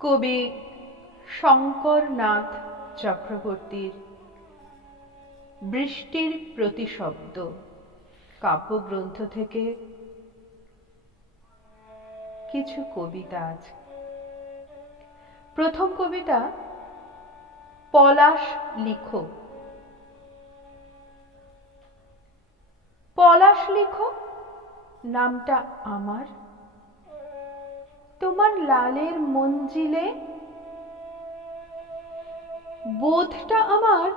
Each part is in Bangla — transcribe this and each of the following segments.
কবি শঙ্করনাথ চক্রবর্তীর বৃষ্টির প্রতিশব্দ, কাব্যগ্রন্থ থেকে কিছু কবিতা আছে। প্রথম কবিতা পলাশ লিখো। পলাশ লিখো নামটা আমার তোমার লালের মঞ্জিলে? বোধটা আমার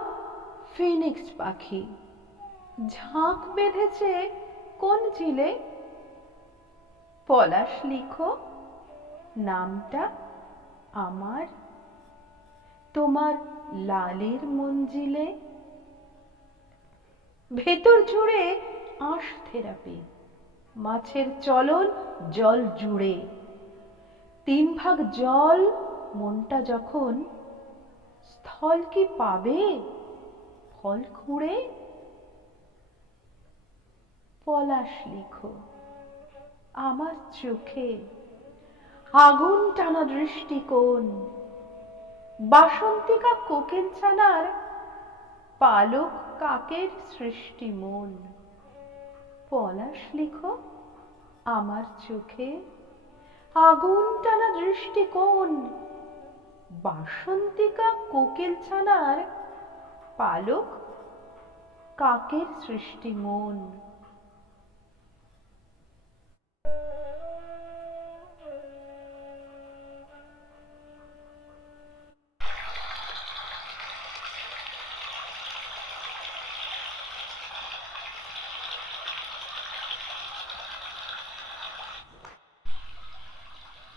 ফিনিক্স পাখি। ঝাঁক বেঁধেছে কোন ঝিলে? পলাশ লিখো, নামটা আমার। তোমার লালের মঞ্জিলে? ভেতর জুড়ে আঁশ থেরাপি, মাছের চলন জল জুড়ে। তিন ভাগ জল, মনটা যখন স্থল কি পাবে? ফল খুঁড়ে? পলাশ লিখো, আমার চোখে আগুন টানা দৃষ্টিকোণ, বাসন্তিকা কোকেল ছানার পালক কাকের সৃষ্টি মন। পলাশ লিখো, আমার চোখে আগুন টানা দৃষ্টিকোণ বাসন্তিকা কোকিল ছানার পালক কাকের সৃষ্টি মন।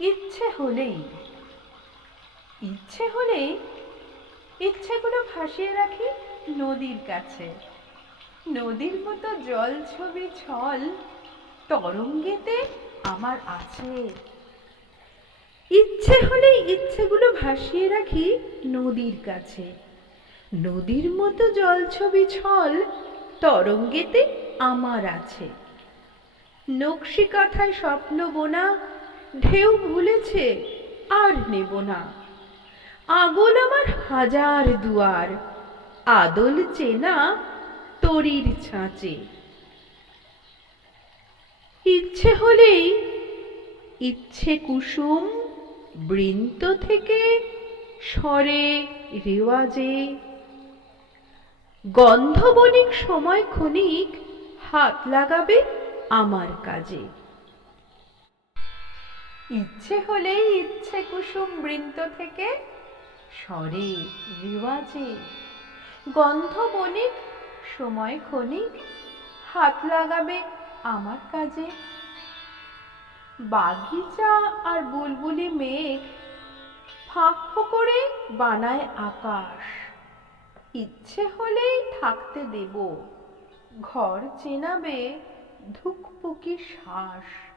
ইচ্ছে হলেই ইচ্ছে হলেই ইচ্ছেগুলো ভাসিয়ে রাখি নদীর কাছে। নদীর মতো জল ছবি ছল তরঙ্গেতে আমার আছে। ইচ্ছে হলেই ইচ্ছেগুলো ভাসিয়ে রাখি নদীর কাছে। নদীর মতো জল ছবি ছল তরঙ্গেতে আমার আছে। নকশি কাঁথায় স্বপ্ন বোনা ঢেউ ভুলেছে, আর নেব না। আগল আমার হাজার দুয়ার, আদল চেনা তরির ছাঁচে। ইচ্ছে হলেই ইচ্ছে কুসুম বৃন্ত থেকে স্বরে রেওয়াজে। গন্ধবণিক সময় ক্ষণিক হাত লাগাবে আমার কাজে। ইচ্ছে হলেই ইচ্ছে কুসুম বৃন্ত থেকে স্বরে রিওয়াজে। গন্ধ বণিক, সময় ক্ষণিক, হাত লাগাবে আমার কাজে। বাগিচা আর বুলবুলি মেঘ ফাঁক ফোকরে বানায় আকাশ। ইচ্ছে হলেই থাকতে দেব, ঘর চেনাবে ধুকপুকি শ্বাস।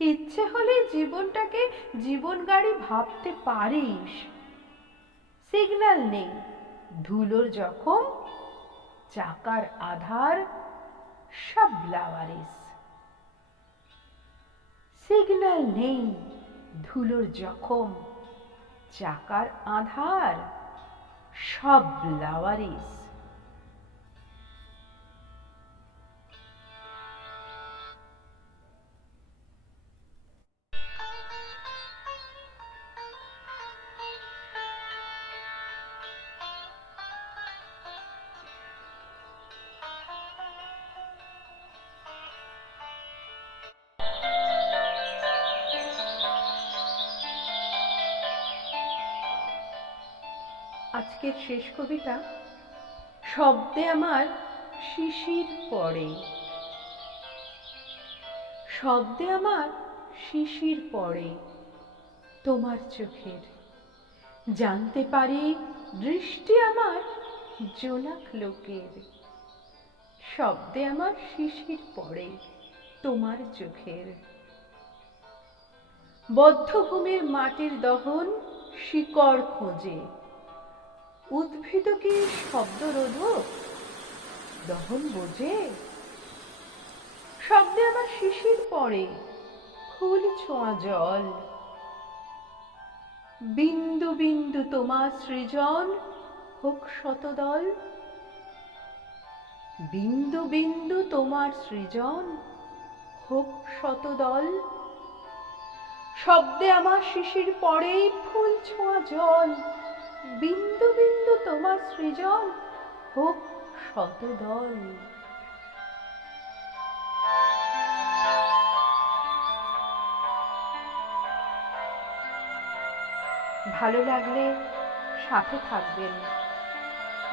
ইচ্ছে হলে জীবনটাকে জীবন গাড়ি ভাবতে পারিস। সিগন্যাল নেই। ধুলোর যখন চাকার আধার, সব লাওয়ারিস সিগন্যাল নেই। ধুলোর জখম, চাকার আধার, সব লাওয়ারিস আজকের শেষ কবিতা শব্দে আমার শিশির পড়ে। শব্দে আমার শিশির পড়ে তোমার চোখের। জানতে পারি দৃষ্টি আমার জোনাক লোকের। শব্দে আমার শিশির পড়ে তোমার চোখের। বদ্ধভূমির মাটির দহন শিকড় খোঁজে। উদ্ভিদ কি শব্দরোধক দহন বোঝে। শব্দে আমার শিশির পড়ে, ফুল ছোঁয়া জল। বিন্দু বিন্দু তোমার সৃজন, হোক শতদল। বিন্দু বিন্দু তোমার সৃজন, হোক শতদল। শব্দে আমার শিশির পড়ে, ফুল ছোঁয়া জল। বিন্দু বিন্দু তোমার সৃজন হোক শতদল। ভালো লাগলে সাথে থাকবেন।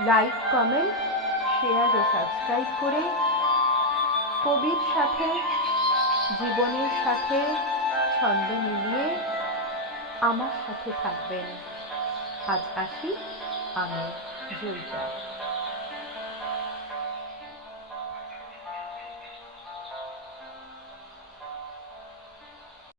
লাইক কমেন্ট শেয়ার ও সাবস্ক্রাইব করে কবির সাথে, জীবনের সাথে ছন্দ মিলিয়ে আমার সাথে থাকবেন। আজ আসি আমি জয়িতা